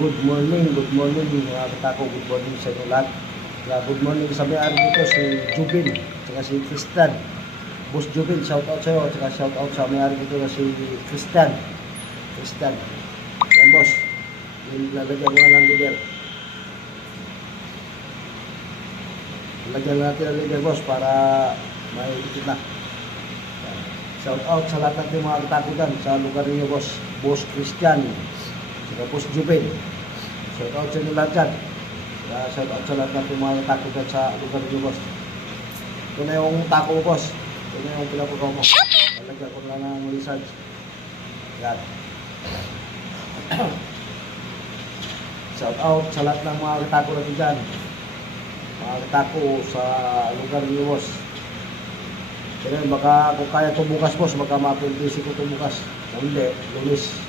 Good morning mga katako, good morning sa inyo lahat. Good morning sa may-ari nito, si Jubin, saka si Tristan. Boss Jubin, shout out sa iyo, saka shout out sa may-ari nito na si Tristan. Yan boss, lalagyan ko na ng leader. Lagyan natin ang leader boss para may ikit na. Shout out sa lahat natin mga katako dyan sa lugar niyo boss. Boss Christian, saka Boss Jubin. Shout out sa inyo lahat dyan. Shout out sa lahat natin mga tako dyan sa lugar niyo boss. Ito na yung tako boss. Ito na yung pinapagawa mo. Talagyan ko na ng lisad. Yan. Shout out sa lahat ng mga tako natin dyan. Mga tako sa lugar niyo boss. Kaya baka kung kaya ito bukas boss, baka ma-apprentice ko ito bukas. Kung hindi, Lunes.